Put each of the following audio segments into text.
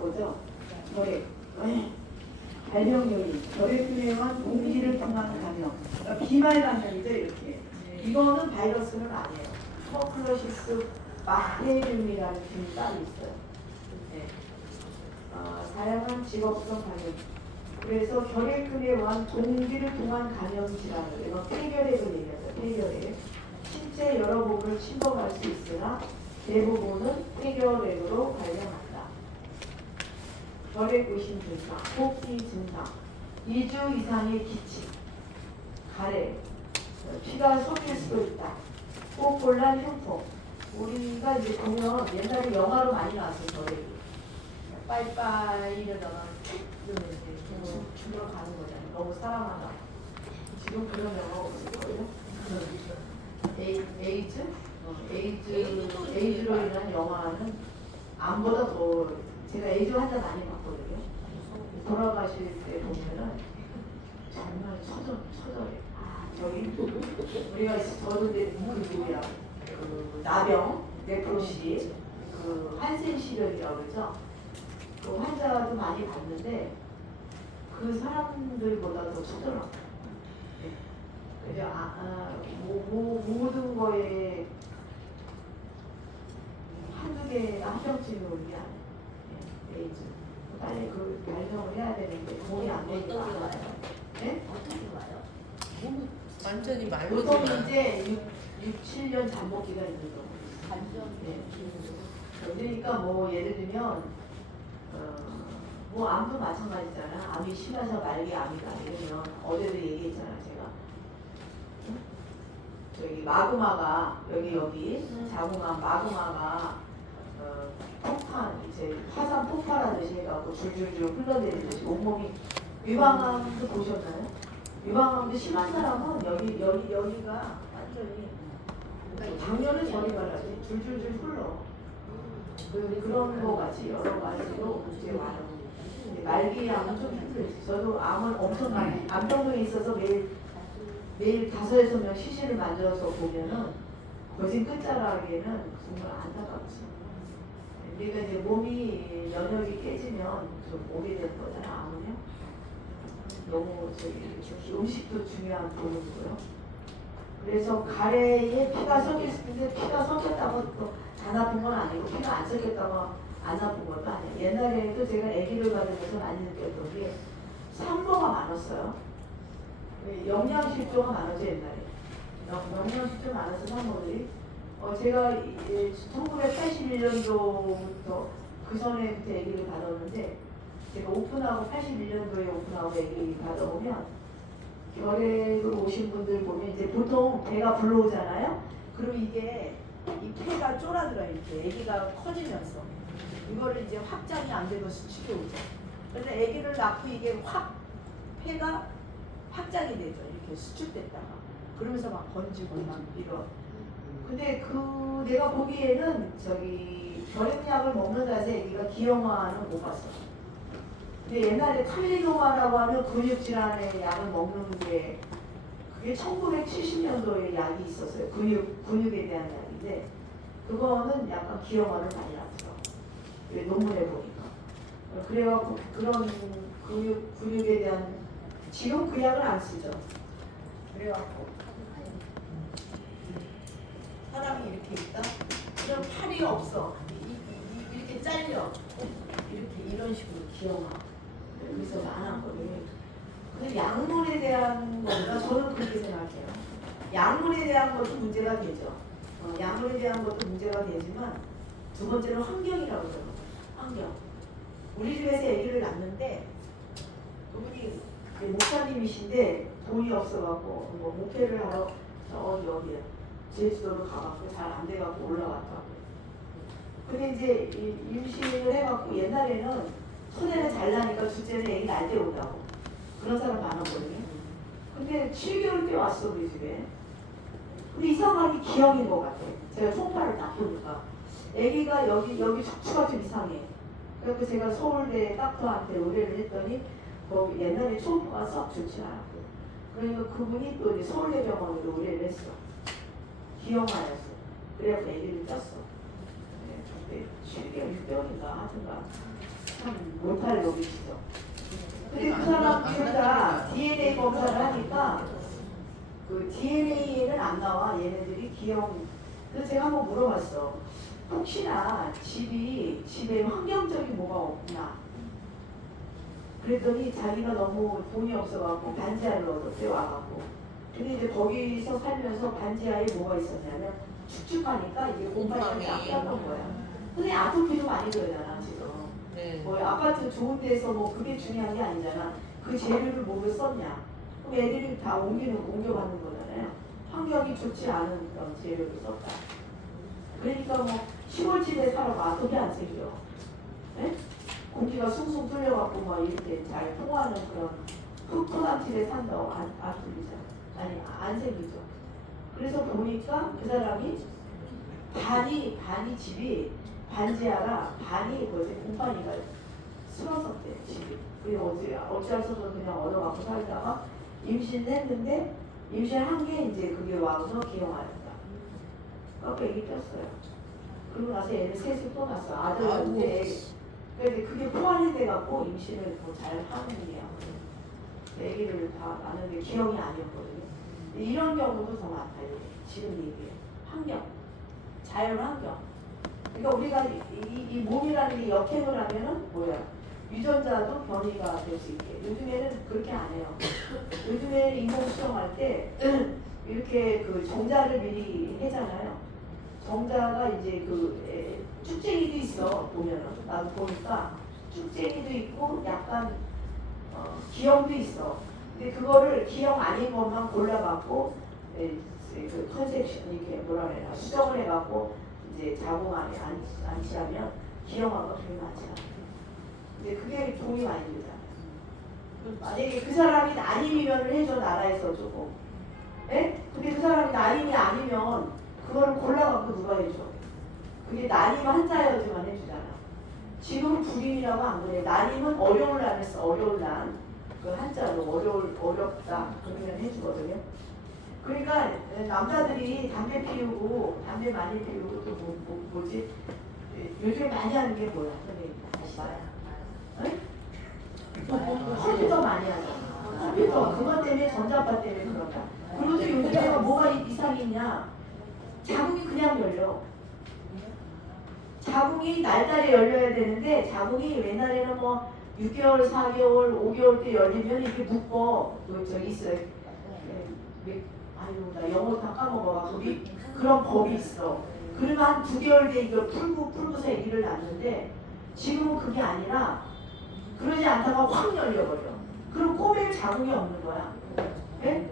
거죠. 결핵. 발병요인, 결핵 유행한 공기를 통한 감염. 그러니까 비말 감염이죠, 이렇게. 이거는 바이러스는 아니에요. 투버클로시스 박테리움이라는 균이 따로 있어요. 네. 다양한 직업성 감염. 그래서 결핵균에 의한 공기를 통한 감염 질환을 이건 폐결핵을 얘기하죠. 폐결핵. 신체 여러 부분을 침범할 수 있으나 대부분은 폐결핵으로 발병한다. 결핵 의심 증상, 호흡기 증상, 2주 이상의 기침, 가래, 피가 섞일 수도 있다. 호흡곤란 흉통. 우리가 이제 보면 옛날에 영화로 많이 나왔어요. 결핵이. 빠이빠이 이러다가 이러면 이제 죽으러 가는 거잖아요. 너무 사랑하다. 지금 그런 영화가 없을 거예요. 에이즈로 인한 영화는 암보다 더 제가 에이즈 환자 많이 봤거든요. 돌아가실 때 보면은 정말 처절해. 저희 우리가 저도 이제 누구야 그 나병 네프로시 그 한센 시련이라고 그러죠. 그 환자도 많이 봤는데 그 사람들보다 더 처절하고. 그죠? 모든 거에 한두 개나 한 병쯤이 오는 게 아니에요. 에이즈. 빨리 그 발명을 해야 되는데 돈이 안 되니까. 어떻게 와요? 네? 어떻게 와요? 몸이 완전히 보통 이제 6, 7년 잠복기가 있는 거. 반전. 네. 그러니까 뭐 예를 들면 뭐 암도 마찬가지잖아. 암이 심해서 말기 암이다 이러면 어제도 얘기했잖아 제가. 저기 마그마가 여기 자궁암 마그마가 폭탄 이제 화산 폭발하듯이 해갖고 줄줄줄 흘러내리듯이 온몸이 유방암도 보셨나요? 유방암도 심한 사람은 여기가 완전히 당면을 저리 말하지 줄줄줄 흘러. 그런 거 같이 여러 가지로 이제 와요. 말기암은 좀 힘들지. 저도 암을 엄청 많이 암병동에 있어서 매일 5-6명 시신을 만져서 보면은 거진 끝자락에는 정말 안타깝지. 우리가 이제 몸이 면역이 깨지면 좀 오래된 거잖아, 암은요. 너무 음식도 중요한 부분이고요. 그래서 가래에 피가 섞일 수 있는데 피가 섞였다고 또 다 나쁜 건 아니고 피가 안 섞였다고 안 나쁜 것도 아니에요. 옛날에도 제가 아기를 받으면서 많이 느꼈던 게 산모가 많았어요. 영양실조가 많았죠 옛날에. 영양실조 많아서 산모들이 제가 1981년도부터 그 전에부터 아기를 받았는데 제가 오픈하고 81년도에 오픈하고 아기를 받아오면 결핵을 오신 분들 보면 이제 보통 배가 불러오잖아요. 그럼 이게 이 폐가 쫄아들어요. 이렇게 아기가 커지면서 이거를 이제 확장이 안 되고 수축이 오죠. 그래서 아기를 낳고 이게 폐가 확장이 되죠. 이렇게 수축됐다가 그러면서 막 번지고 막 이런. 근데 내가 보기에는 결핵약을 먹는 자세 아기가 기형아는 못 봤어. 근데 옛날에 칼리노마라고 하면 근육질환의 약을 먹는 게 그게 1970년도에 약이 있었어요. 근육에 대한 약인데 그거는 약간 기형아를 많이 났어. 논문에 보니까. 그래갖고 그런 근육에 대한 지금 그 약을 안 쓰죠. 그래갖고 사람이 이렇게 있다. 그럼 팔이 없어. 이렇게 잘려. 이렇게 이런 식으로 기형아. 그래서 많았거든요. 근데 약물에 대한 건가? 저는 그렇게 생각해요. 약물에 대한 것도 문제가 되죠. 약물에 대한 것도 문제가 되지만 두 번째는 환경이라고 그러는 거예요. 환경. 우리 집에서 아기를 낳는데 그분이 목사님이신데 돈이 없어갖고 뭐 목회를 하러 여기에 제주도로 가갖고 잘 안 돼갖고 올라갔다고. 근데 이제 임신을 해갖고 옛날에는 첫애는 잘 나니까 둘째는 애기 날 때 온다고 그런 사람 많았거든요. 근데 7개월 때 왔어 우리 집에. 근데 이상하게 기형인 것 같아. 제가 총파를 딱 보니까 애기가 여기 척추가 좀 이상해. 그래서 제가 서울대 닥터한테 의뢰를 했더니 거기 옛날에 초음파가 썩 좋지 않았고 그러니까 그분이 또 이제 서울대병원으로 의뢰를 했어. 기형아였어. 그래서 애기를 쪘어. 그때 7개월 6개월인가 하여튼가 참 못할 놈이시죠. 근데 그 사람들다 DNA 검사를 하니까 그 DNA에는 안 나와. 얘네들이 기형. 그래서 제가 한번 물어봤어. 혹시나 집에 환경적인 뭐가 없나? 그랬더니 자기가 너무 돈이 없어갖고 반지하를 얻었대 와갖고. 근데 이제 거기서 살면서 반지하에 뭐가 있었냐면 축축하니까 이게 곰팡이가 쫙 꼈던 거야. 근데 아토피도 많이 그러잖아 지금. 네. 뭐 아파트 좋은 데서 뭐 그게 중요한 게 아니잖아. 그 재료를 뭐를 썼냐? 그럼 애들이 다 옮겨가는 거잖아요. 환경이 좋지 않은 그런 재료를 썼다. 그러니까 뭐 시골집에 살아도 아토피 안 생겨. 네? 공기가 숭숭 뚫려갖고 막 이렇게 잘 통하는 그런 흙토난 집에 산다고 안 뚫리잖아. 아니 안 생기죠. 그래서 보니까 그 사람이 반이 집이 반지하라 반이 거기서 곰팡이가 쓸었었대 집이. 그리고 어찌할수도 그냥 얻어갖고 살다가 임신을 했는데 임신한 게 이제 그게 와서 기형아였다. 그래서 애기 떴어요. 그리고 나서 애를 셋을 또 낳았어. 아들인데 근데 그게 포환이 돼갖고 임신을 더 잘 하는 게야. 애기를 다 낳는데 기형이 아니었거든요. 이런 경우도 더 많아요. 지금 얘기해. 환경, 자연 환경. 그러니까 우리가 이 몸이라는 게 역행을 하면은 뭐야? 유전자도 변이가 될 수 있게. 요즘에는 그렇게 안 해요. 요즘에는 인공 수정할 때 이렇게 그 정자를 미리 해잖아요. 정자가 이제 그 쭉쟁이도 있어 보면은 나도 보니까 쭉쟁이도 있고 약간 기형도 있어. 근데 그거를 기형 아닌 것만 골라갖고 그 컨셉션 이렇게 뭐라 그래야 수정을 해갖고 이제 자궁 안에 안치하면 기형아가 되게 많지 않아. 근데 그게 도움이 많이 되잖아요. 만약에 그 사람이 난임이면을 해줘 나라에서 조금. 예? 근데 그 사람이 난임이 아니면 그거를 골라갖고 누가 해줘? 그게 난임 환자여야지만 해주잖아. 지금은 불임이라고 안 그래. 난임은 어려울 난 했어. 어려울 난. 그 한자로 어렵다. 그러면 해주거든요. 그러니까 남자들이 담배 많이 피우고 또 뭐지? 요즘에 많이 하는 게 뭐야? 선생님 아시나요? 컴퓨터 많이 하잖아. 컴퓨터 그것 때문에 전자파 때문에 그런다. 그리고 또 요즘에 뭐가 이상이 있냐? 자궁이 그냥 열려. 자궁이 날짜에 열려야 되는데 자궁이 옛날에는 뭐 6개월, 4개월, 5개월 때 열리면 이렇게 묶어. 저기 있어요. 아유 나 영어 다 까먹어가지고 그런 법이 있어. 그러면 한 2개월 뒤에 이걸 풀고서 아기를 낳는데 지금은 그게 아니라 그러지 않다가 확 열려버려. 그럼 꼬매일 자궁이 없는 거야. 예?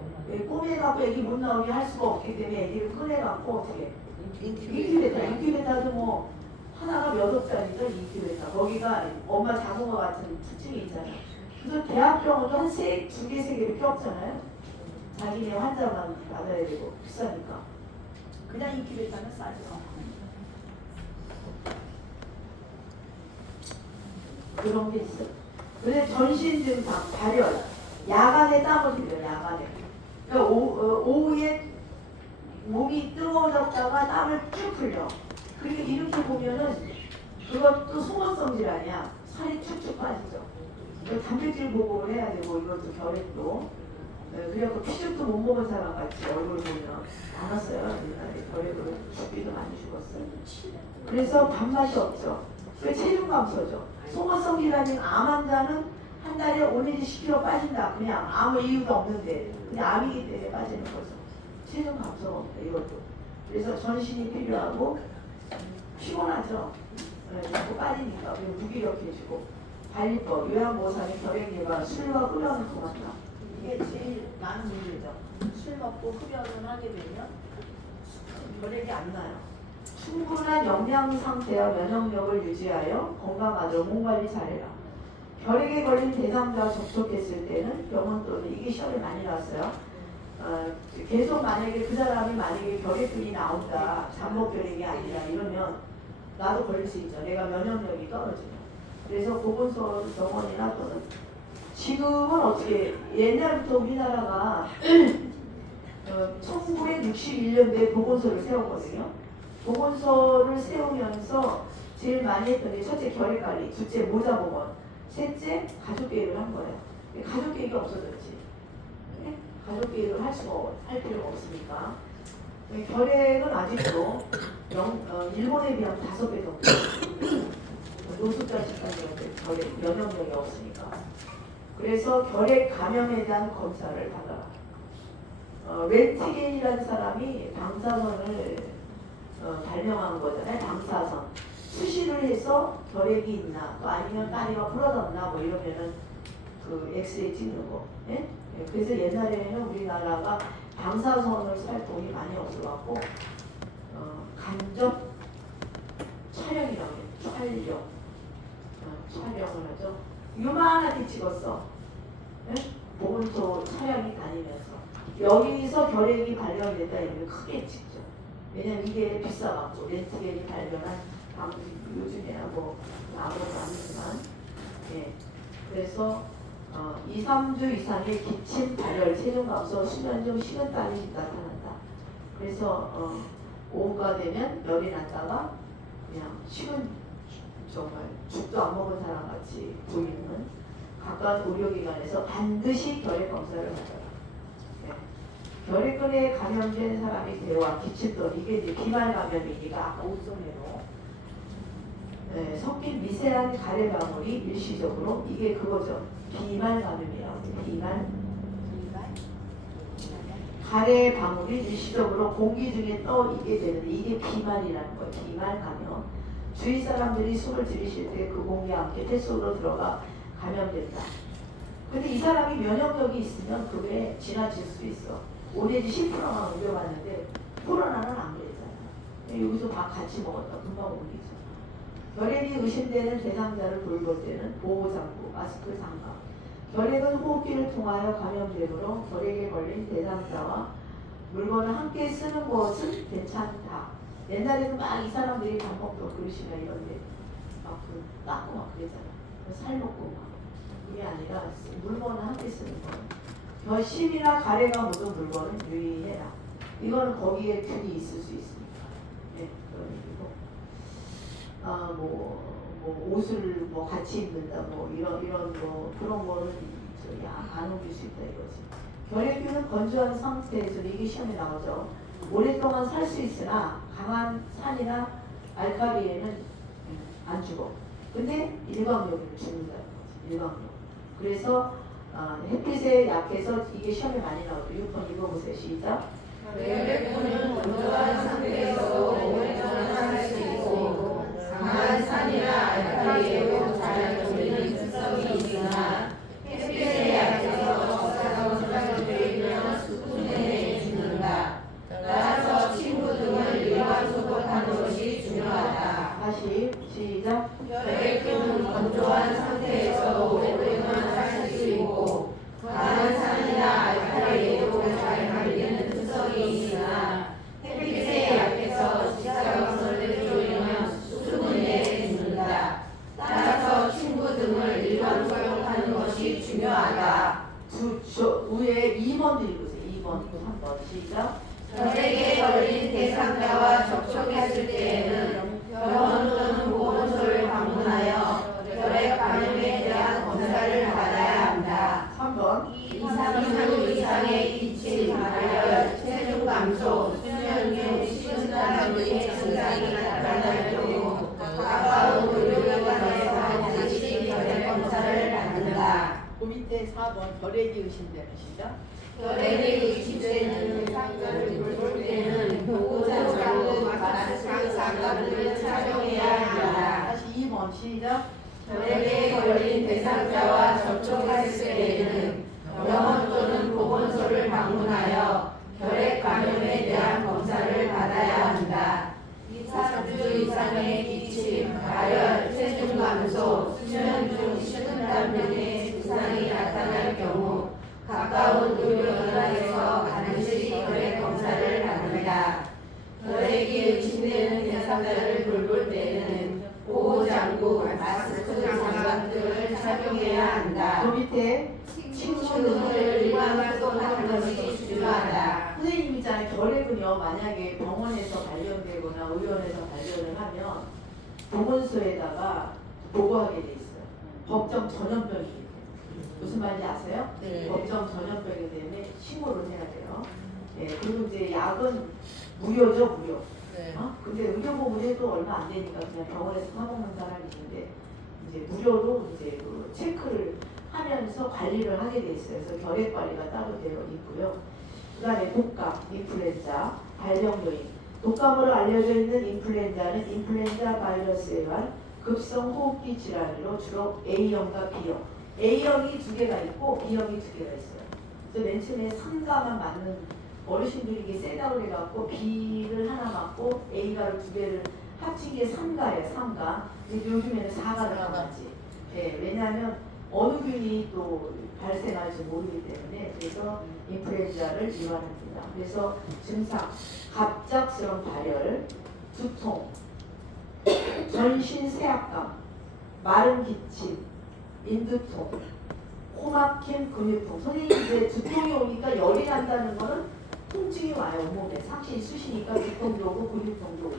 꼬매갖고 애기 못 나오게 할 수가 없기 때문에 애기를 꺼내갖고 어떻게 인큐베이터도 뭐 하나가 몇 억짜리죠 인큐베이터. 거기가 엄마 자궁과 같은 특징이 있잖아. 그래서 대학병원도 한 2개, 3개 필요 없잖아요. 자기네 환자만 받아야 되고 비싸니까. 그냥 인큐베이터는 싸죠. 그런 게 있어. 근데 전신 증상, 발열, 야간에 땀을 흘려, 야간에. 그러니까 오후에 몸이 뜨거워졌다가 땀을 쭉 흘려. 그리고 이렇게 보면은 그것도 속옷성 질환이야. 살이 쭉쭉 빠지죠. 단백질 보고를 해야 되고 이것도 결핵도. 그래갖고 피죽도 못 먹은 사람 같이 얼굴 보면 많았어요. 옛날에 결핵으로 죽기도 많이 죽었어요. 그래서 밥맛이 없죠. 그 체중 감소죠. 속옷성 질환인 암 환자는 한 달에 5내지 10kg 빠진다. 그냥 아무 이유도 없는데 그냥 암이기 때문에 빠지는 거죠. 체중 감소가 없다 이것도. 그래서 전신이 필요하고 피곤하죠. 자꾸 빠지니까 그리고 무기력해지고 관리법, 요양보상이 결핵 예방, 술과 흡연을 그만다. 이게 제일 많은 문제죠. 술 먹고 흡연을 하게 되면 결핵이 안 나요. 충분한 영양 상태와 면역력을 유지하여 건강하도록 몸 관리 잘해라. 결핵에 걸린 대상자와 접촉했을 때는 병원 또는 이게 시험에 많이 나왔어요. 계속 만약에 그 사람이 만약에 결핵균이 나온다, 잠복 결핵이 아니라 이러면 나도 걸릴 수 있죠. 내가 면역력이 떨어지면. 그래서 보건소 병원이나 또는 지금은 어떻게 옛날부터 우리나라가 1961년도에 보건소를 세웠거든요. 보건소를 세우면서 제일 많이 했던 게 첫째 결핵관리, 둘째 모자보건, 셋째, 가족 계획을 한 거예요. 가족 계획이 없어졌지. 네? 가족 계획을 할 필요가 없으니까. 결핵은 아직도 일본에 비하면 5배 더 노숙자 집단들한테 결핵 면역력이 없으니까. 그래서 결핵 감염에 대한 검사를 받아라. 렌트겐이라는 사람이 방사선을 발명한 거잖아요. 방사선. 수시를 해서 결핵이 있나, 또 아니면 다리가 부러졌나, 뭐 이러면은 그 엑스레이 찍는 거. 예? 그래서 옛날에는 우리나라가 방사선을 살 돈이 많이 없어갖고 간접 촬영이라고 해요. 촬영을 하죠. 요만하게 찍었어. 예? 보건소 촬영이 다니면서 여기서 결핵이 발견됐다 이러면 크게 찍죠. 왜냐면 이게 비싸갖고 렌트겐이 발견한 요즘에야 뭐 아무것도 아니지만 예. 그래서 2, 3주 이상의 기침, 발열, 체중 감소, 수면 중 식은땀이 나타난다. 그래서 오후가 되면 열이 났다가 그냥 정말 죽도 안 먹은 사람 같이 보이는 가까운 의료기관에서 반드시 결핵 검사를 하더라. 네. 결핵근에 감염된 사람이 대화, 기침도 이게 이제 비말 감염이니까 아까 옷소매로 섞인 미세한 가래 방울이 일시적으로 이게 그거죠. 비말 감염이라고 해요. 비말 가래 방울이 일시적으로 공기 중에 떠있게 되는데 이게 비말이라는 거예요. 비말 감염. 주위 사람들이 숨을 들이쉴 때 그 공기와 함께 폐 속으로 들어가 감염된다. 근데 이 사람이 면역력이 있으면 그게 지나칠 수 있어. 5 내지 10%만 옮겨봤는데 코로나는 안 그랬잖아. 여기서 밥 같이 먹었다. 금방 옮기죠. 결핵이 의심되는 대상자를 돌볼 때는 보호장구, 마스크 장갑. 결핵은 호흡기를 통하여 감염되므로 결핵에 걸린 대상자와 물건을 함께 쓰는 것은 괜찮다. 옛날에는 막 이 사람들이 밥 먹고 그릇이나 이런데 막 닦고 막 그랬잖아. 살 먹고 막. 그게 아니라 물건을 함께 쓰는 거예요. 심이나 가래가 묻은 물건은 유의해라. 이거는 거기에 균이 있을 수 있으니까. 네, 그런 얘기고. 뭐 옷을 뭐 같이 입는다 뭐 이런 거 그런 거는 저기 안 옮길 수 있다 이거지. 결핵균은 건조한 상태에서 이게 시험에 나오죠. 오랫동안 살 수 있으나 강한 산이나 알칼리에는 안 죽어. 근데 일광욕은 죽는다는 거지. 일광욕. 그래서 햇빛에 약해서 이게 시험에 많이 나오죠. 6번 읽어보세요. 시작. 결핵균은 건조한 상태에서 오랫동안 살 수 있고 강한 산이나 알칼리에도 잘 견디는 특성이 있으나 햇빛에 약해서 적사성 작용되면 수분 내내 죽는다. 따라서 친구 등을 일반소독하는 것이 중요하다. 다시 시작. 결핵균은 건조한 상태에서 오랫동안 살 수 있고 강한 산이나 알칼리에도 잘 견디는 특성이 있으나 햇빛에 약해서 직사광선을 조이면 수분 내에 죽는다. 따라서 친구 등을 일반 소독하는 것이 중요하다. 위에 2번 읽으세요. 2번, 3번 시작. 결핵에 걸린 대상자와 접촉했을 때에는 병원 또는 보건소를 방문하여 결핵 감염에 대한 검사를 받아야 한다. 3번 2주 이상의 기침, 발열, 체중 감소, 수면 중 식은땀 등의 증상이 나타날 경우 가까운 의료기관에서 반드시 결핵 검사를 받는다. 그 밑에 4번 결핵이 의심되는 시작. 결핵이 의심되는 대상자를 돌볼 때는 보호장구, 마스크, 장갑을 착용해야 한다. 다시 2번 시작. 결핵에 걸린 대상자와 접촉했을 때에는 병원 또는 보건소를 방문하여 결핵 감염에 대한 검사를 받아야 한다. 3주 이상의 기침, 발열, 체중 감소, 수면 중 식은땀 등의 증상이 나타날 경우 가까운 의료기관에서 반드시 결핵 검사를 받는다. 결핵이 의심되는 대상자를 돌볼 때는 보호장구, 마스크, 장갑 등을 착용해야 한다. 그 밑에 친구 등을 일반소독하는 것이 중요하다. 선생님이잖아요. 결핵은요 만약에 병원에서 발견되거나 의원에서 발견을 하면 보건소에다가 보고하게 돼 있어요. 법정 전염병이기 때문에. 무슨 말인지 아세요? 네. 법정 전염병이기 때문에 신고를 해야 돼요. 예, 그리고 이제 약은 무료죠, 무료. 네. 근데 의료보험을 해도 얼마 안 되니까 그냥 병원에서 사먹는 사람이 있는데 이제 무료로 이제 그 체크를 하면서 관리를 하게 돼 있어요. 그래서 결핵 관리가 따로 되어 있고요. 그다음에 독감, 인플루엔자, 발병 요인. 독감으로 알려져 있는 인플루엔자는 인플루엔자 바이러스에 의한 급성 호흡기 질환으로 주로 A형과 B형. A형이 두 개가 있고 B형이 두 개가 있어요. 그래서 맨 처음에 3가만 맞는 어르신들이 이게 세다고 해갖고 B를 하나 맞고 A가를 두 개를 합친 게 3가예요. 3가. 근데 요즘에는 4가를 나왔지. 예, 왜냐하면 어느 균이 또 발생할지 모르기 때문에 그래서 인플루엔자를 이완합니다. 그래서 증상 갑작스러운 발열, 두통, 전신 쇠약감, 마른 기침, 인두통, 코막힘, 근육통. 선생님이 이제 두통이 오니까 열이 난다는 거는 통증이 와요. 온몸에 상신이 쑤시니까 두통도 오고 근육통도 오고.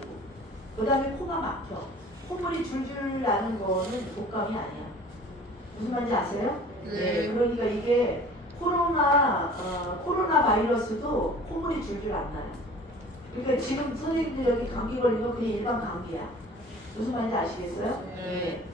그 다음에 코가 막혀. 콧물이 줄줄 나는 거는 독감이 아니야. 무슨 말인지 아세요? 네. 그러니까 이게 코로나 바이러스도 콧물이 줄줄 안 나요. 그러니까 지금 선생님들 여기 감기 걸리면 그냥 일반 감기야. 무슨 말인지 아시겠어요? 네.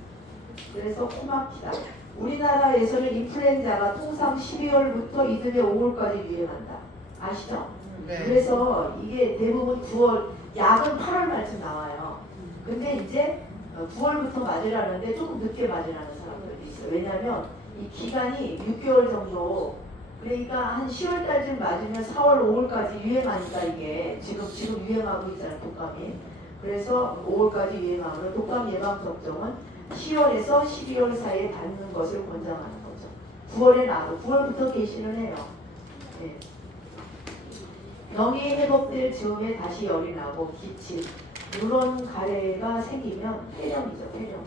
그래서 코 막히다. 우리나라에서는 인플루엔자가 통상 12월부터 이듬해 5월까지 유행한다. 아시죠? 네. 그래서 이게 대부분 9월, 약은 8월 말쯤 나와요. 근데 이제 9월부터 맞으라는데 조금 늦게 맞으라는 사람들도 있어요. 왜냐하면 이 기간이 6개월 정도, 그러니까 한 10월 달쯤 맞으면 4월, 5월까지 유행하니까 이게 지금 유행하고 있잖아요, 독감이. 그래서 5월까지 유행하므로 독감 예방 접종은 10월에서 12월 사이에 받는 것을 권장하는 거죠. 9월에 나도 9월부터 개시는 해요. 네. 병이 회복될 즈음에 다시 열이 나고 기침, 누런 가래가 생기면 폐렴이죠, 폐렴.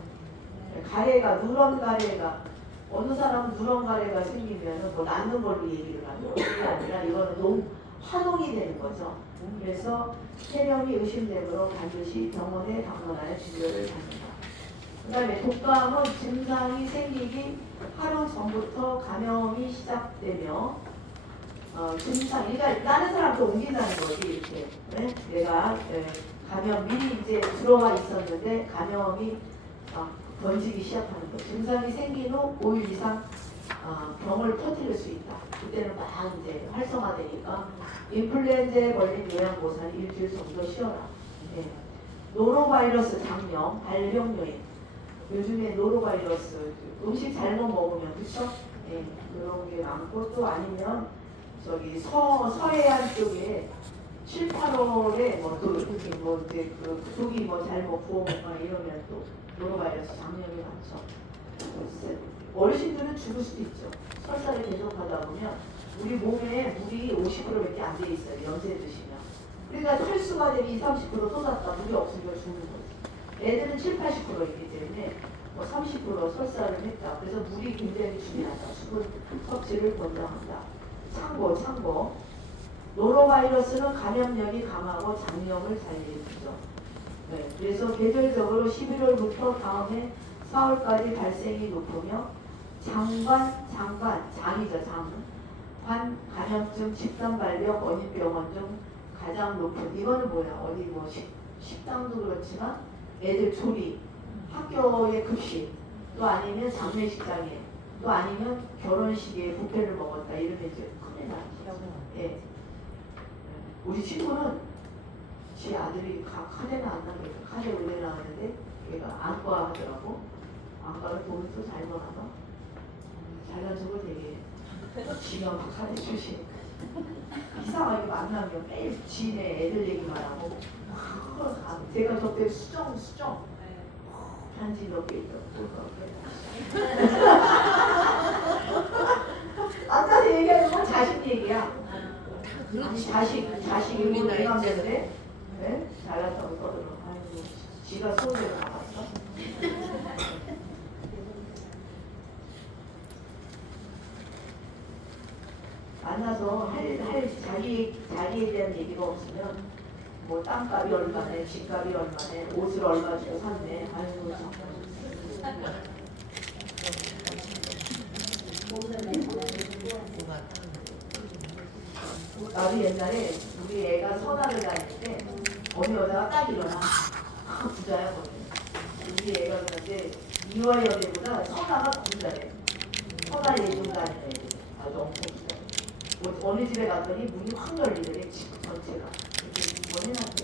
가래가 누런 가래가 어느 사람은 누런 가래가 생기면은 뭐 낫는 걸로 얘기를 하죠. 그게 아니라 이거는 화동이 되는 거죠. 그래서 폐렴이 의심되므로 반드시 병원에 방문하여 진료를 받는다. 그 다음에 독감은 증상이 생기기 하루 전부터 감염이 시작되며 증상, 그러니까 다른 사람도 옮긴다는 거지 이렇게. 네? 내가 감염 미리 이제 들어와 있었는데 감염이 번지기 시작하는 거. 증상이 생긴 후 5일 이상 병을 퍼뜨릴 수 있다. 그때는 막 이제 활성화되니까 인플루엔자에 걸린 요양보살이 일주일 정도 쉬어라. 네. 노로바이러스 장염, 발병 요인. 요즘에 노로바이러스 음식 잘못 먹으면 그쵸? 네, 그런 게 많고 또 아니면 저기 서해안 쪽에 7, 8월에 뭐또 이렇게 뭐 이제 그 고기 뭐 잘못 구워 먹거나 이러면 또 노로바이러스 장염이 많죠. 어르신들은 죽을 수도 있죠. 설사를 계속하다 보면 우리 몸에 물이 50%밖에 안 돼 있어요. 연세 드시면. 그러니까 탈수가 되면 20, 30% 쏟았다. 물이 없으니까 죽는 거지. 애들은 7, 80% 있기 때문에 뭐 30% 설사를 했다. 그래서 물이 굉장히 중요하다. 수분 섭취를 권장한다. 참고. 노로바이러스는 감염력이 강하고 장염을 잘 일으키죠. 네, 그래서 계절적으로 11월부터 다음해 4월까지 발생이 높으며 장이죠, 관, 감염증, 집단 발병, 원인병원 중 가장 높은, 이거는 뭐야? 어디 뭐 식당도 그렇지만 애들 조리, 학교의 급식, 또 아니면 장례식장에, 또 아니면 결혼식에 뷔페를 먹었다 이러면 이제 큰일 나죠. 예. 우리 친구는 지 아들이 카레 나왔나 그래서 카레 원래 나왔는데 얘가 안과 하더라고. 안과를 돈을 또 잘 버나 봐. 잘난 척을 되게 지가 막 카레 주시니까 이상하게 만나면 매일 지네 애들 얘기만 하고 제가 저때 수정 편지 몇 개 있더라고. 앉아서 얘기하는 건 자식 얘기야. 아니, 자식이 우리 남자인데 네? 잘났다고 떠들어. 아이고 지가 소리를 나갔어. 만나서 할 자기에 대한 얘기가 없으면 뭐 땅값이 얼마네, 집값이 얼마네, 옷을 얼마 주고 샀네. 아이고 참. 나도 옛날에 우리 애가 서다를 다닐 때 어느 여자가 딱 일어나. 부자야 거기. 우리 애가 그런데 이화여대보다 서다가 부자래. 서다 예중 다니는 애들. 아주 엄청 부자래. 어느 집에 갔더니 문이 확 열리더래. 집 전체가. 이렇게 원해놨대.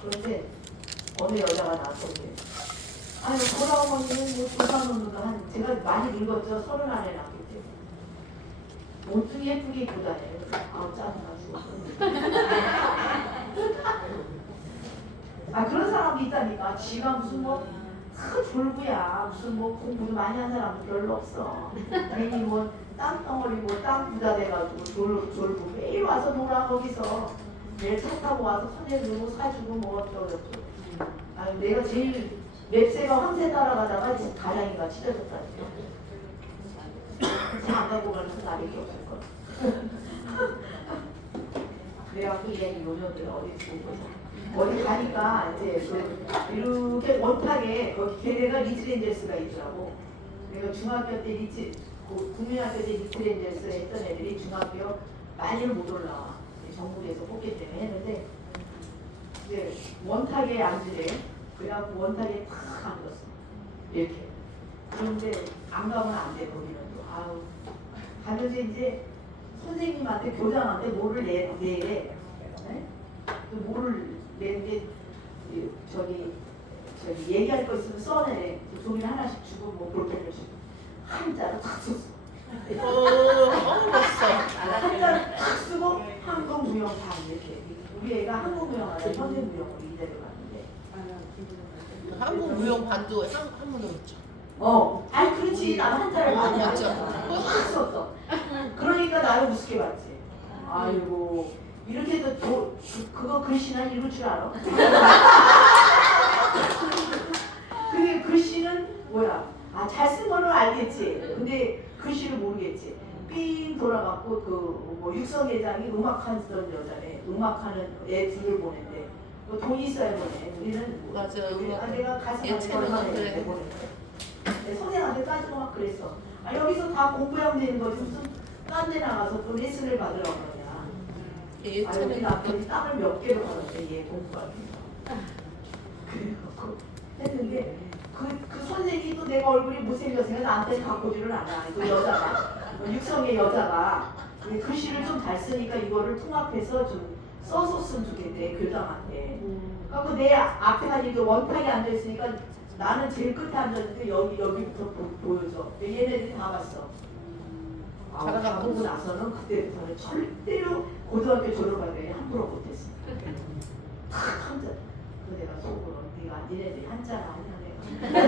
그런데 어느 여자가 나왔던데. 아니 돌아오머니는 뭐 조상놈도 한 제가 많이 늙었죠. 30 안에 낳겠지. 옷도 예쁘게 입고 다녀요. 아우 짜증나 죽었어. 아 그런 사람도 있다니까. 지가 무슨 뭐 졸부야. 무슨 뭐 공부도 많이 한 사람도 별로 없어. 괜히 뭐 땅덩어리 뭐 땅 부자 돼가지고 졸부 매일 와서 놀아 거기서. 매일 차 타고 와서 손해주고 사주고 뭐 어쩌고저쩌고. 아니 내가 제일 맵새가 황새 따라가다가 가량이가 찢어졌다니까. 차 안 갖고 가는 나밖에 없을 거야. 그래갖고 얘 요녀들 어디 두고 보자. 어디 가니까 이제 이렇게 원탁에 거기 걔네가 리트렌저스가 있더라고. 내가 중학교 때 국민학교 때 리트렌저스 했던 애들이 중학교 많이는 못 올라와. 정부에서 뽑기 때문에 했는데 이제 원탁에 앉으래. 그래갖고 원탁에 탁 앉았어. 이렇게. 그런데 안 가면 안 돼 거기는 또. 아우. 가면서 이제 선생님한테 교장한테 뭐를 내래. 네? 그 뭐를 내는데 저기 얘기할 거 있으면 써내래. 종이를 하나씩 주고 뭐 볼펜을 주고 한자로 탁 썼어. 멋있어. 한자를 탁 쓰고 한국무용 다 이렇게. 우리 애가 한국무용하다 현대무용으로 이대로 갔는데. 한국 무용 반도 한문으로 있죠. 아니 그렇지. 나는 한자를 많이 맞죠. 탁 썼어. 그러니까 나를 우습게 봤지. 아이고 이렇게 해도 그거 글씨나 읽을 줄 알아? 그게 글씨는 뭐야? 잘 쓴 거는 알겠지. 근데 글씨를 모르겠지. 삥 돌아갖고 뭐 육성회장이 음악하던 여자네. 음악하는 애 둘을 보낸대. 돈 있어야 보내. 우리는 맞아요. 내가 가서 예체능은 얼마나 그래. 했는데 보낸대. 내 선생한테 따지고 막 그랬어. 여기서 다 공부하면 되는 거지. 무슨 딴 데 나가서 또 레슨을 받으라고 그러냐. 여기 예체능. 남편이 땅을 몇 개로 가는데 얘 공부하기. 그래갖고 했는데 그 선생이 또 내가 얼굴이 못생겼으니까 나한테 바꾸지를 않아. 그 여자가 육성의 여자가 글씨를 좀 잘 쓰니까 이거를 통합해서 좀 써줬으면 좋겠대 교장한테. 그래갖고 내 앞에 가지고 원탁에 앉아있으니까 나는 제일 끝에 앉았는데 여기부터 보여줘. 근데 얘네들이 다 봤어. 다 보고 나서는 그때부터는 절대로 고등학교 졸업할 때 함부로 못했어. 탁 앉아. 그 내가 속으로 니네들이 한자가 아니야 내가.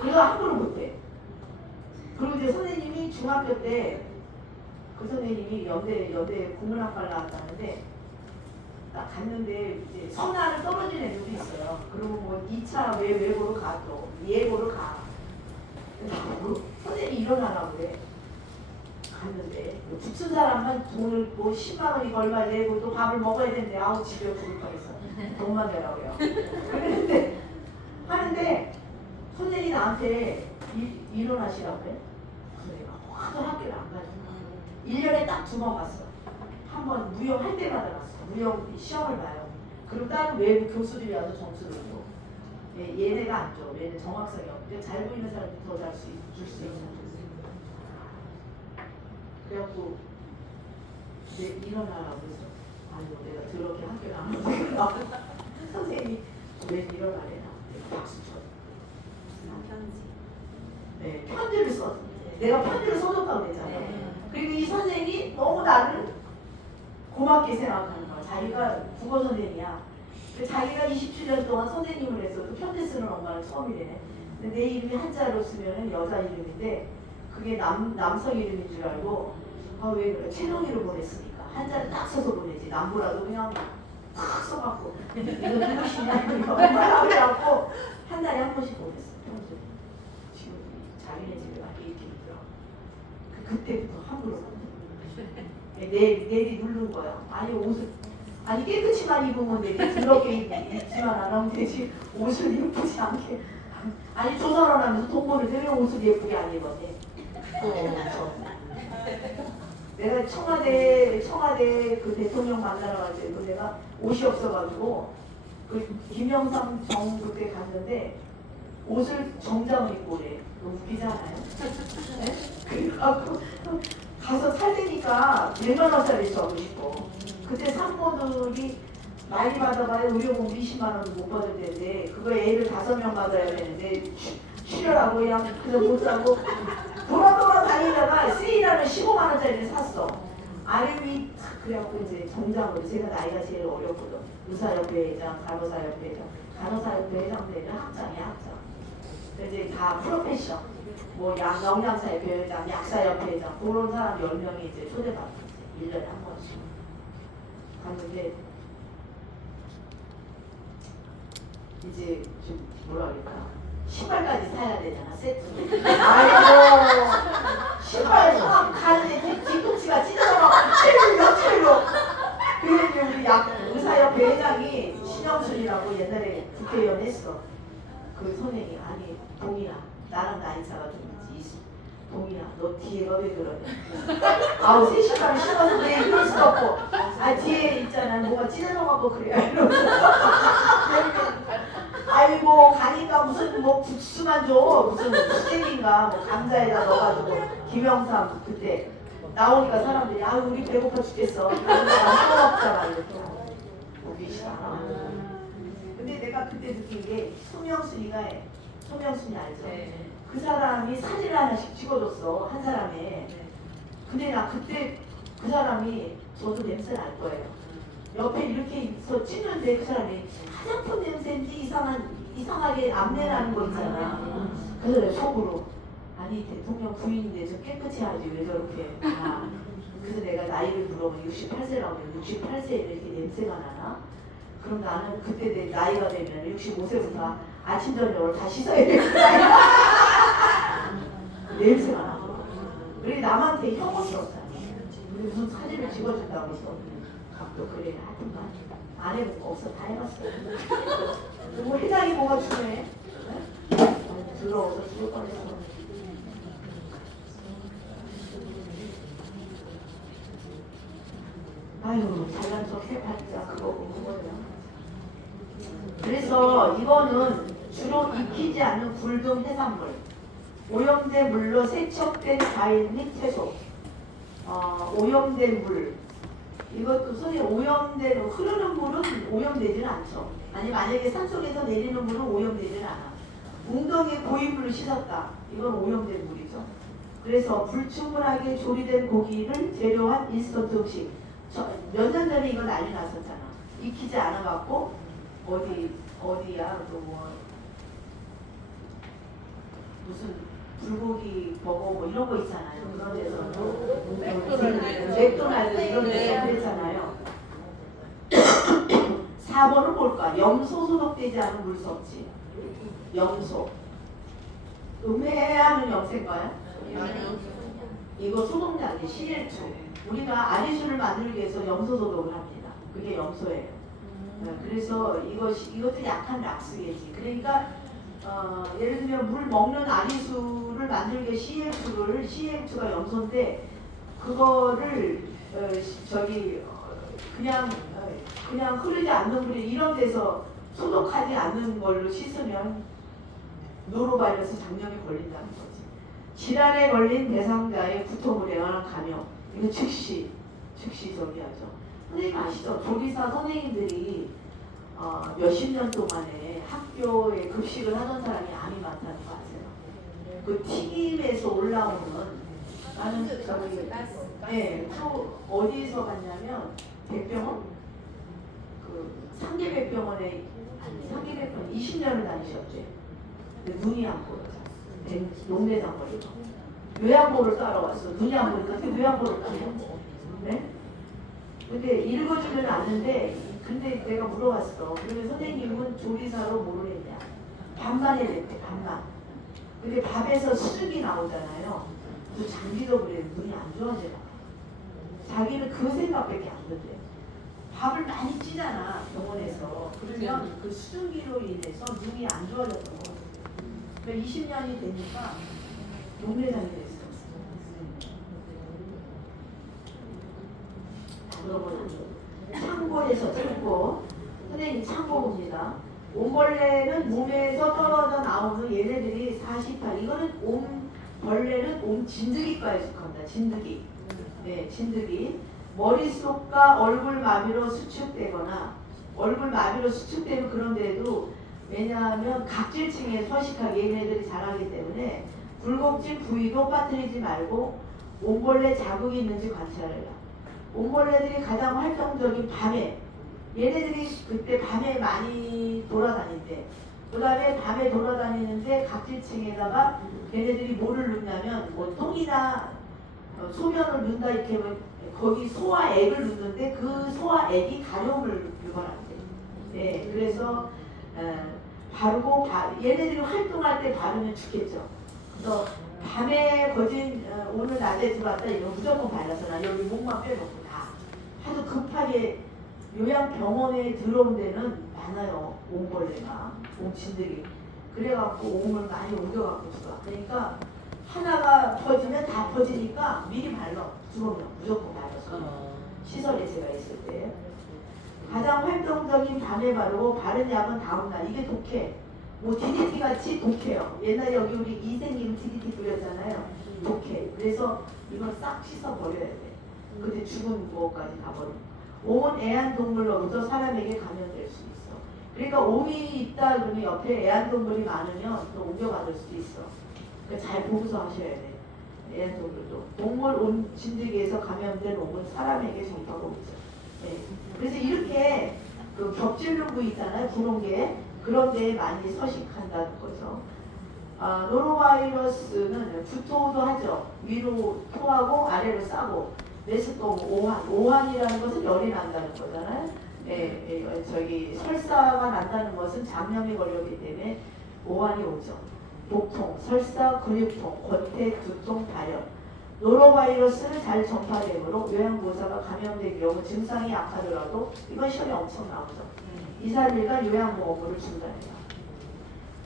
그거 함부로 못해. 그리고 이제 선생님이 중학교 때 그 선생님이 여대 국문학과를 나왔다는데 딱 갔는데 이제 선화를 떨어진 애들도 있어요. 그리고 뭐 2차 외고로 가 또 예고로 가. 선생님이 일어나라고 그래. 갔는데 붙은 사람만 돈을 뭐 10만 원이 얼마 내고 또 밥을 먹어야 되는데 아우 집에 죽을 뻔했어. 돈만 내라고요. 그랬는데 하는데 선생님이 나한테 일어나시라고 그래. 그래서 내가 화도 학교를 안 가지고 1년에 딱 2번 갔어. 한 번 무용 할 때마다 갔어. 무용 시험을 봐요. 그리고 다른 외부 교수들이 와서 점수를 줘. 얘네가 안 줘. 얘네 정확성이 없는데 잘 보이는 사람이 더 잘 줄 수 있는. 그래갖고 일어나라고 그래서 아니 내가 더럽게 학교를 안 가고 선생님이 왜 일어나래나 박수 쳐. 네, 편지를 써. 내가 편지를 써줬다고 그랬잖아요. 그리고 이 선생이 너무 나를 고맙게 생각하는 거야. 자기가 국어 선생이야. 자기가 27년 동안 선생님을 했어도 편지 쓰는 엄마는 처음이래네. 근데 내 이름이 한자로 쓰면 여자 이름인데 그게 남성 이름인 줄 알고 왜 그래? 채롱이로 보냈으니까 한자를 딱 써서 보내지. 남보라도 그냥 팍 써갖고 이거 누구시냐 이거 얼마나 그래갖고 한 달에 한 번씩 보냈어. 편지. 지금 자기네 집에 가게 이렇게 있더라고. 그때부터 함부로 내리 누른 거야. 아니 옷을 아니 깨끗이만 입으면 되지. 더럽게 입지만 안 하면 되지. 옷을 예쁘지 않게. 아니 조선어라면서 돈 버는데 왜 옷을 예쁘게 안 입었대? 내가 청와대 그 대통령 만나러 갈 때도 내가 옷이 없어가지고 그 김영삼 정 그때 갔는데 옷을 정장을 입고 오래. 너무 웃기지 않아요? 네? 그래갖고 가서 살 때니까 1만 원짜리 사고 싶어. 그때 산모들이 많이 받아봐야 의료보험 20만 원도 못 받을 텐데 그거 애를 5명 받아야 되는데 출혈하고 그냥 그래서 못 사고 돌아 다니다가 세일하는 15만 원짜리를 샀어. 아래 위 그래갖고 이제 정장으로 제가 나이가 제일 어렸거든. 의사협회 회장, 간호사협회 회장, 간호사협회 회장 되는 학장이야 학장. 이제 다 프로페셔. 뭐 영양사협회 회장, 약사협회 회장 그런 사람 10명이 이제 초대받았지. 1년에 한 번씩. 갔는데 이제 좀 뭐라 그럴까 신발까지 사야 되잖아 세트. 아이고 신발 가는데 뒤꿈치가 찢어져서 찔러. 그래서 우리 의사협회 회장이 신영순이라고 옛날에 국회의원 했어. 그 선생이 아니 동이야 나랑 나이차가 좀 있지. 동이야 너 뒤에가 왜 그러냐. 아우 새 신발을 신어서 그래 이럴 수 없고 아 뒤에 있잖아 뭐가 찢어져갖고 그래. 아이고 가니까 무슨 뭐 국수만 줘 무슨 수제비인가 뭐 감자에다 넣어가지고 김영삼 그때 나오니까 사람들이 아 우리 배고파 죽겠어. 그러니까 또 먹자 이랬죠. 오기 싫어. 근데 내가 그때 느낀 게 소명순이 알죠? 네. 그 사람이 사진을 하나씩 찍어줬어 한 사람에. 네. 근데 나 그때 그 사람이 저도 냄새 날 거예요. 옆에 이렇게 있어 찍는데 그 사람이 화장품 냄새인지 이상하게 암내 나는 거 있잖아. 그래서 내가 속으로 아니 대통령 부인인데 좀 깨끗이 하지 왜 저렇게. 그래서 내가 나이를 물어보면 68세라고 해요. 68세에 이렇게 냄새가 나나? 그럼 나는 그때 내 나이가 되면 65세부터 아침 저녁을 다 씻어야 되겠다. 냄새가 나고. 그래 남한테 혐오스럽잖아. 우리 무슨 사진을 찍어준다고 해서 또 그래 하여튼간 안 해본 거 없어 다 해봤어. 뭐 회장이 뭐가 중요해? 들어오서 죽을 뻔했어. 아유 잘난 척 해봤자 그거 그거야. 그래서 이거는 주로 익히지 않는 굴 등 해산물, 오염된 물로 세척된 과일 및 채소, 오염된 물. 이것도 선생님 오염된 흐르는 물은 오염되지는 않죠. 아니 만약에 산속에서 내리는 물은 오염되지는 않아. 웅덩이에 고인물을 씻었다. 이건 오염된 물이죠. 그래서 불충분하게 조리된 고기를 재료한 인스턴트 음식. 몇 년 전에 이거 난리 났었잖아. 익히지 않아갖고 어디야 또 뭐 무슨 불고기 버거 뭐 이런 거 있잖아요. 그런 데서도 맥도날드 이런 데서 그랬잖아요. 4번은 뭘까? 염소 소독되지 않은 물섭지. 염소. 음해하는 염색가요? 아니요. 이거 소독약이 CL2. 우리가 아리수를 만들기 위해서 염소 소독을 합니다. 그게 염소예요. 그래서 이것도 약한 락스겠지. 그러니까 예를 들면 물 먹는 아리수를 만들기 위해 CL2가 염소인데 그거를 그냥 흐르지 않는 물에 이런 데서 소독하지 않는 걸로 씻으면 노로바이러스 장염이 걸린다는 거지. 질환에 걸린 대상자의 구토물에 관한 감염. 이거 즉시 저기 하죠. 선생님 아시죠? 조리사 선생님들이 몇십 년 동안에 학교에 급식을 하던 사람이 암이 많다는 거 아세요? 그 튀김에서 올라오는 나는 어디서 갔냐면 백병원? 그 상계백병원에 20년을 다니셨대. 근데 눈이 안 보여서 농내장 걸리고 요양보를 따라왔어. 눈이 안 보니까 요양보를 따라왔어. 네? 근데 읽어주면 아는데 근데 내가 물어봤어. 그러면 선생님은 조리사로 뭐를 했냐? 반만 해냈대. 반만. 근데 밥에서 수증기 나오잖아요. 그 장기도 그래. 눈이 안 좋아지나. 자기는 그 생각밖에 안 든대. 밥을 많이 찌잖아 병원에서. 그러면 그 수증기로 인해서 눈이 안 좋아졌던 거야. 그러니까 20년이 되니까 녹내장이 됐어. 들어보는 창고에서 창고. 선생님 창고 봅니다. 옴벌레는 몸에서 떨어져 나오는 얘네들이 48. 이거는 옴벌레는 옴진드기과에 속합니다. 진드기. 네, 진드기. 머릿속과 얼굴 마비로 수축되거나 얼굴 마비로 수축되면 그런데도 왜냐하면 각질층에 서식하게 얘네들이 자라기 때문에 굴곡진 부위도 빠뜨리지 말고 옴벌레 자국이 있는지 관찰해라. 옴벌레들이 가장 활동적인 밤에 얘네들이 그때 밤에 많이 돌아다닌대. 그 다음에 밤에 돌아다니는데 각질층에다가 얘네들이 뭐를 넣냐면 뭐 똥이나 소변을 넣는다 이렇게 뭐 거기 소화액을 넣는데 그 소화액이 가려움을 유발한대. 네, 그래서 바르고 얘네들이 활동할 때 바르면 죽겠죠. 그래서 밤에 거진 오늘 낮에 들어왔다 이러면 무조건 발라서 나 여기 목만 빼놓고 다 하도 급하게 요양병원에 들어온 데는 많아요. 옴벌레가 옴진들이 그래갖고 옴을 많이 옮겨갖고 있어. 그러니까 하나가 퍼지면 다 퍼지니까 미리 발라. 들어오면 무조건 발라서 시설에 제가 있을 때 가장 활동적인 밤에 바르고 바른 약은 다음날. 이게 독해. 뭐 DDT 같이 독해요. 옛날에 여기 우리 이생님 DDT 뿌렸잖아요. 독해. 그래서 이건 싹 씻어 버려야 돼. 근데 죽은 거까지 다 버려. 옴은 애완동물로부터 사람에게 감염될 수 있어. 그러니까 옴이 있다 그러면 옆에 애완동물이 많으면 또 옮겨받을 수도 있어. 그러니까 잘 보고서 하셔야 돼. 애완동물도. 동물 옴 진드기에서 감염된 옴은 사람에게 전파가 오죠. 네. 그래서 이렇게 그 겹질는 부위 있잖아요. 그런 게 그런 데에 많이 서식한다는 거죠. 노로바이러스는 구토도 하죠. 위로 토하고 아래로 싸고 메스꺼움 오한이라는 것은 열이 난다는 거잖아요. 저기 설사가 난다는 것은 장염이 걸렸기 때문에 오한이 오죠. 복통, 설사, 근육통, 권태, 두통, 발열. 노로바이러스는 잘 전파되므로 요양보호사가 감염된 경우 증상이 약하더라도 이건 시험에 엄청 나오죠. 2, 3일간 요양보호물을 중단해요.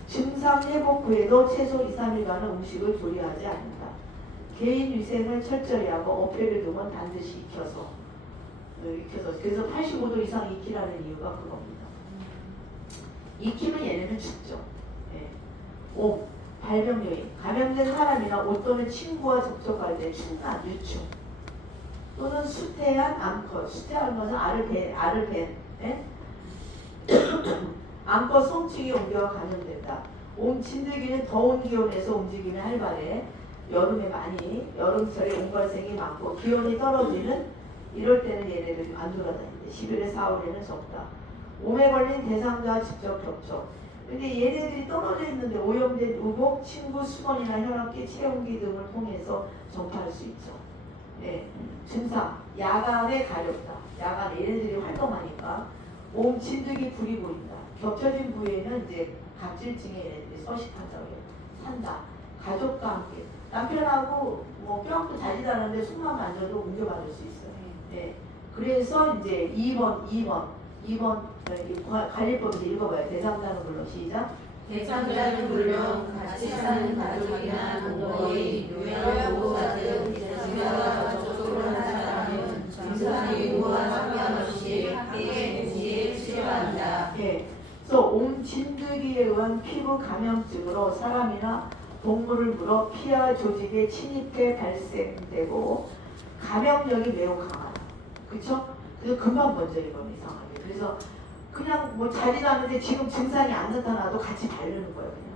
증상 회복 후에도 최소 2, 3일간은 음식을 조리하지 않는다. 개인 위생을 철저히 하고 어패를 두면 반드시 익혀서 그래서 85도 이상 익히라는 이유가 그겁니다. 익히면 얘네는 죽죠. 옴, 발병 요인, 감염된 사람이나 옷 또는 친구와 접촉할 때 충만, 유충 또는 수태한 암컷, 수태한 것은 알을 벤 암컷 성충이 옮겨가 감염된다. 옴 진드기는 더운 기온에서 움직임이 활발해 여름에 많이 여름철에 옴 발생이 많고 기온이 떨어지는 이럴 때는 얘네들이 안 돌아다니는데 11월 4월에는 적다. 옴에 걸린 대상자와 직접 접촉. 근데 얘네들이 떨어져 있는데 오염된 의복, 침구, 수건이나 혈압기, 체온기 등을 통해서 전파할 수 있죠. 네. 증상, 야간에 가렵다. 야간에 얘네들이 활동하니까 옴 진드기 불이 보인다. 겹쳐진 부위에는 이제 각질층에 얘네들이 서식한다고 해요. 산다. 가족과 함께. 남편하고 뭐 껴안고 자지도 않았는데 손만 만져도 옮겨받을 수 있어요. 네. 그래서 이제 2번 관리법에서 읽어봐요. 대상자는 물론 시작. 대상자는 물론 같이 사는 가족이나 동거인, 요양보호사 등 증상과 접촉을 한 사람은 증상 유무와 상관없이 학계에 동시에 치료한다. 네. 그래서 옴 진드기에 의한 피부 감염증으로 사람이나 동물을 물어 피하 조직에 침입해 발생되고 감염력이 매우 강하다. 그렇죠? 그래서 금방 번져요. 이건 이상하게. 그래서 그냥 뭐 자리도 않는데 지금 증상이 안 나타나도 같이 바르는 거예요. 그냥.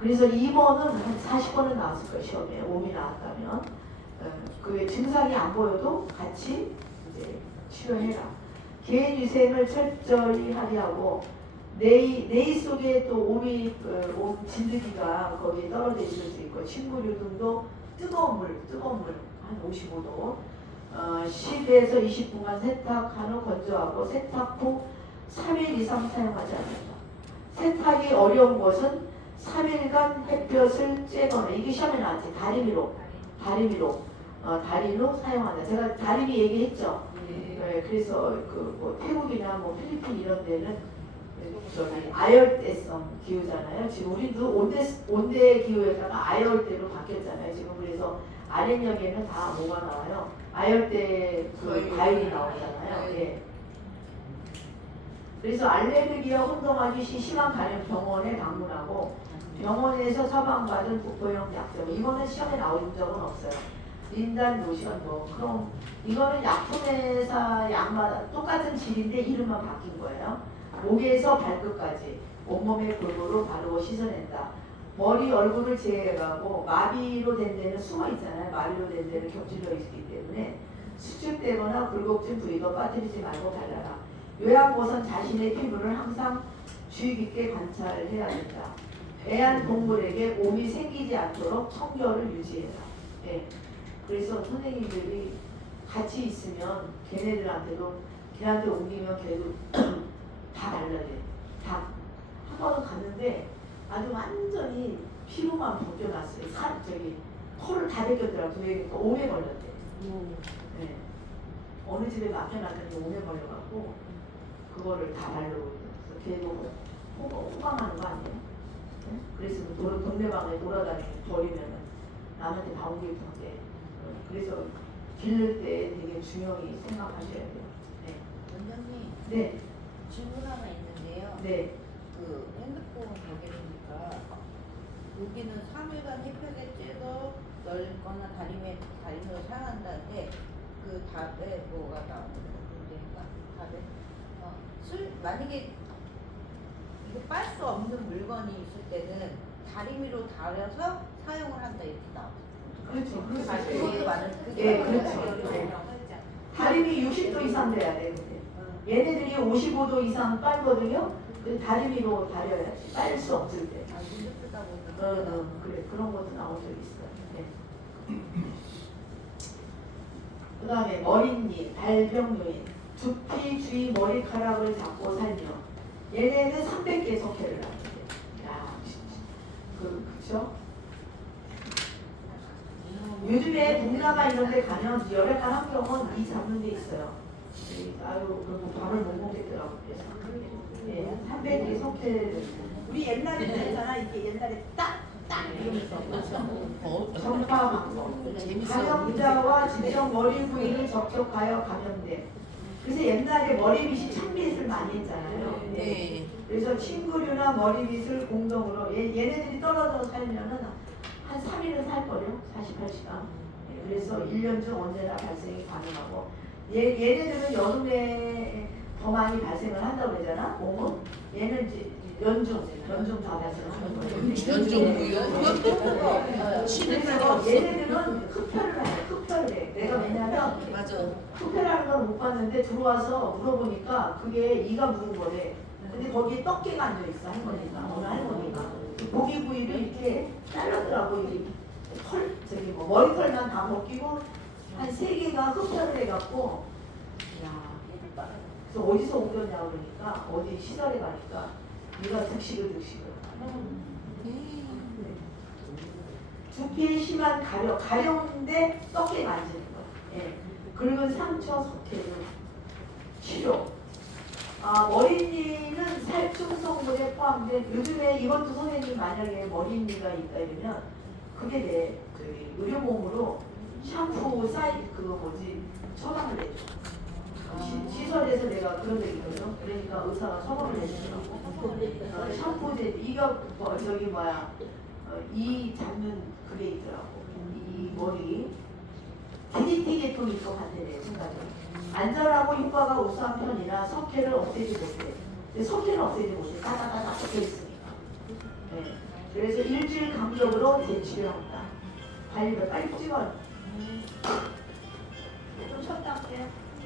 그래서 2번은 한 40번은 나왔을 거예요. 시험에 옴이 나왔다면 그 증상이 안 보여도 같이 이제 치료해라. 개인 위생을 철저히 하려고 뇌 속에 또 옴 진드기가 거기에 떨어져 있을 수 있고 침구류 등도 뜨거운 물 한 55도 10에서 20분간 세탁한 후 건조하고 세탁 후 3일 이상 사용하지 않는다. 세탁이 어려운 것은 3일간 햇볕을 쬐거나 이게 시험에 나왔지. 다리미로 다리로 사용한다. 제가 다리미 얘기했죠. 네, 그래서 그 뭐 태국이나 뭐 필리핀 이런 데는 저기 아열대성 기후잖아요. 지금 우리도 온대 기후였다가 아열대로 바뀌었잖아요. 지금 그래서 아랫역에는 다 뭐가 나와요? 아열대 그 과일이 나오잖아요. 예. 그래서 알레르기와 혼동하기 시 심한 간염 병원에 방문하고 병원에서 처방받은 복부용 약제 이거는 시험에 나온 적은 없어요. 린단 로션 뭐 그럼 이거는 약품회사 약마다 똑같은 질인데 이름만 바뀐 거예요. 목에서 발끝까지 온몸에 골고루 바르고 씻어낸다. 머리 얼굴을 제외하고 마비로 된 데는 숨어 있잖아요. 마비로 된 데는 겹질러 있기 때문에 수축되거나 굴곡진 부위도 빠뜨리지 말고 발라라. 요양보선 자신의 피부를 항상 주의 깊게 관찰해야 된다. 애완동물에게 옴이 생기지 않도록 청결을 유지해라. 예. 그래서 선생님들이 같이 있으면 걔네들한테도 걔한테 옮기면 걔도 다 발라야 돼. 다. 한 번은 갔는데 아주 완전히 피부만 벗겨놨어요. 저기 털을 다 벗겼더라고. 그러니까 옴에 걸렸대. 네. 어느 집에 맡겨놨더니 옴에 걸려갖고 그거를 다 바르고 있어. 걔도 호강하는 거 아니에요? 네? 그래서 동네방에 돌아다니고 버리면은 남한테 다 옮길 텐데. 그래서 기를 때 되게 중요히 생각하셔야 돼요. 네. 원장님, 네. 질문 하나 있는데요. 네. 그 핸드폰 보게 되니까 여기는 3일간 햇볕에 쬐서 널거나 다리미로 사용한다는데 그 답에 뭐가 나오는 문제인가? 답에 만약에 이거 빨 수 없는 물건이 있을 때는 다리미로 달여서 사용을 한다 이렇게 나와요. 그렇죠. 그게 많은 예, 그렇죠. 네. 다림이 60도 이상 돼야 돼. 근데 얘네들이 55도 이상 빨거든요. 그 다리미로 다려야지. 빨 수 없을 때. 아, 문제 쓰다 보면 그래. 그런 것도 나온 적 있어요. 네. 그 다음에 머리잎, 발병 요인, 두피 주위 머리카락을 잡고 살며 얘네는 300개 석회를 하는데 야, 그쵸? 요즘에 동남아 이런 데 가면 열악한 환경은 이 잡는 데 있어요. 아유, 그리고 밥을 못 먹겠더라고. 그래서. 예, 300개 석회를. 우리 옛날에 그랬잖아. 이게 옛날에 딱 이러면서. 전파 방법. 감염자와 직접 머리 부위를 접촉하여 감염돼. 그래서 옛날에 머리빗이 찬빗을 많이 했잖아요. 네. 그래서 침구류나 머리빗을 공동으로 얘네들이 떨어져 살면은 한 3일은 살거든요. 48시간. 그래서 1년 중 언제나 발생이 가능하고 얘네들은 여름에 더 많이 발생을 한다고 그러잖아. 몸은. 얘는 이제 연중 다 발생하는 거예요. 연중부요? 쉬는 날이 그래서 없어. 얘네들은 흡혈을 해. 흡혈을 해. 내가 왜냐면 맞아. 흡혈하는 걸 못 봤는데 들어와서 물어보니까 그게 이가 묻은 거래. 근데 거기에 떡게가 앉아있어. 할머니가. 어느 할머니가. 고기 부위를 이렇게 자르더라고. 이 저기 뭐 머리털만 다 벗기고 한 3개가 흡혈을 해갖고 야, 그래서 어디서 옮겼냐고 그러니까 어디 시설에 가니까 네가 득식을 두피에 심한 가려운데 떡게 만지는 거. 예. 긁은 상처 석회를 치료. 머리띠는 살충 성분에 포함된 요즘에 이것도 선생님 만약에 머리띠가 있다 이러면 그게 내 저기 의료보험으로 샴푸 그거 처방을 내줘. 시설에서 내가 그런 데 있거든. 그러니까 의사가 처방을 내주더라고. 샴푸제 이거 저기 이 잡는 그게 있더라고. 이 머리 DDT 계통이 있고 같네 생각에. 안전하고 효과가 우수한 편이라 석회를 없애지 못해. 근데 석회는 없애지 못해. 따다다다 섞여 있으니까. 네. 그래서 일주일 간격으로 재치료한다. 빨리 찍어요. 좀 쉬었다 할게요.